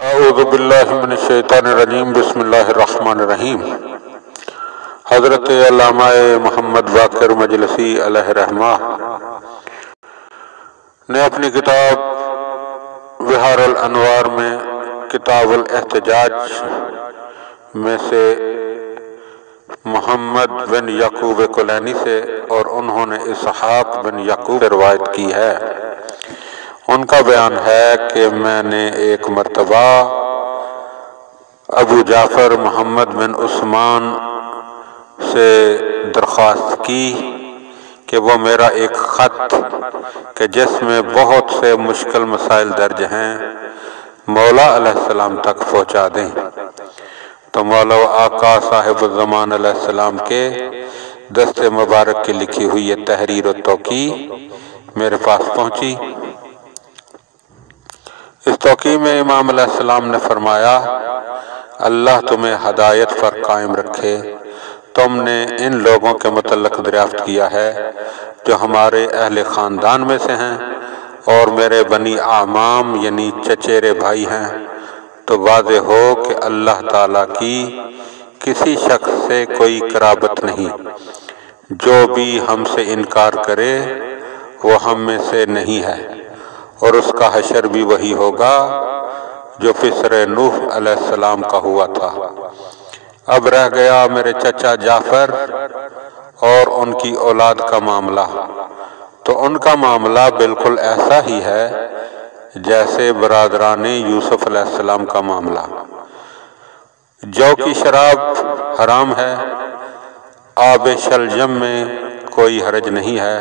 اعوذ باللہ من الشیطان الرجیم بسم اللہ الرحمن الرحیم۔ حضرت علامہ محمد باقر مجلسی علیہ رحمہ نے اپنی کتاب بحار الانوار میں کتاب الاحتجاج میں سے محمد بن یعقوب کلینی سے اور انہوں نے اسحاق بن یعقوب سے روایت کی ہے۔ ان کا بیان ہے کہ میں نے ایک مرتبہ ابو جعفر محمد بن عثمان سے درخواست کی کہ وہ میرا ایک خط کہ جس میں بہت سے مشکل مسائل درج ہیں مولا علیہ السلام تک پہنچا دیں، تو مولا و آقا صاحب الزمان علیہ السلام کے دست مبارک کی لکھی ہوئی یہ تحریر و توقیع میرے پاس پہنچی۔ اس توقیع میں امام علیہ السلام نے فرمایا، اللہ تمہیں ہدایت پر قائم رکھے۔ تم نے ان لوگوں کے متعلق دریافت کیا ہے جو ہمارے اہل خاندان میں سے ہیں اور میرے بنی اعمام یعنی چچیرے بھائی ہیں، تو واضح ہو کہ اللہ تعالیٰ کی کسی شخص سے کوئی قرابت نہیں۔ جو بھی ہم سے انکار کرے وہ ہم میں سے نہیں ہے، اور اس کا حشر بھی وہی ہوگا جو پسر نوح علیہ السلام کا ہوا تھا۔ اب رہ گیا میرے چچا جعفر اور ان کی اولاد کا معاملہ، تو ان کا معاملہ بالکل ایسا ہی ہے جیسے برادران یوسف علیہ السلام کا معاملہ۔ جو کی شراب حرام ہے، آب شلجم میں کوئی حرج نہیں ہے۔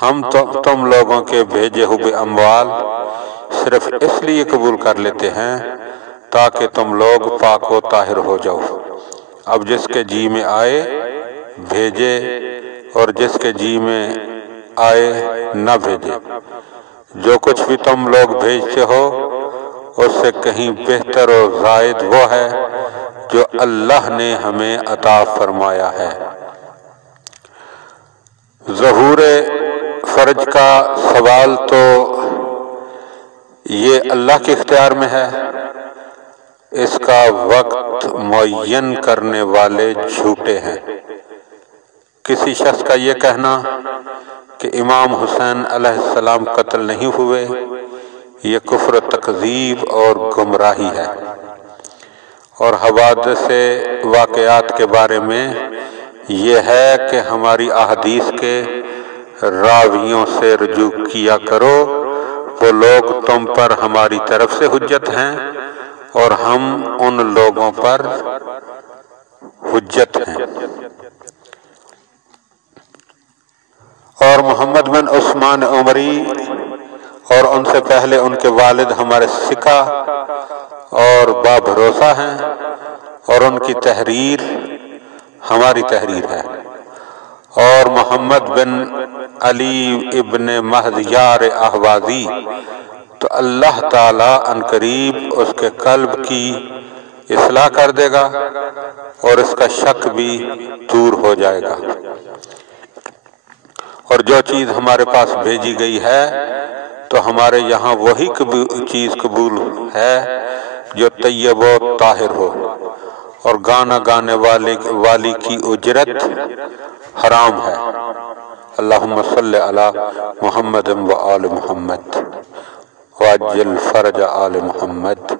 ہم تم لوگوں کے بھیجے ہوئے اموال صرف اس لیے قبول کر لیتے ہیں تاکہ تم لوگ پاک و طاہر ہو جاؤ۔ اب جس کے جی میں آئے بھیجے اور جس کے جی میں آئے نہ بھیجے۔ جو کچھ بھی تم لوگ بھیجتے ہو اس سے کہیں بہتر و زائد وہ ہے جو اللہ نے ہمیں عطا فرمایا ہے۔ ظہور فرج کا سوال تو یہ اللہ کے اختیار میں ہے، اس کا وقت معین کرنے والے جھوٹے ہیں۔ کسی شخص کا یہ کہنا کہ امام حسین علیہ السلام قتل نہیں ہوئے، یہ کفر تکذیب اور گمراہی ہے۔ اور حوادث واقعات کے بارے میں یہ ہے کہ ہماری احادیث کے راویوں سے رجوع کیا کرو، وہ لوگ تم پر ہماری طرف سے حجت ہیں اور ہم ان لوگوں پر حجت ہیں۔ اور محمد بن عثمان عمری اور ان سے پہلے ان کے والد ہمارے ثقہ اور بابھروسہ ہیں، اور ان کی تحریر ہماری تحریر ہے۔ اور محمد بن علی ابن مہدیار احوازی تو اللہ تعالیٰ عنقریب اس کے قلب کی اصلاح کر دے گا اور اس کا شک بھی دور ہو جائے گا۔ اور جو چیز ہمارے پاس بھیجی گئی ہے تو ہمارے یہاں وہی چیز قبول ہے جو طیب و طاہر ہو، اور گانا گانے والی کی اجرت حرام ہے۔ اللہم صلی علی محمد و آل محمد وعجل فرج آل محمد۔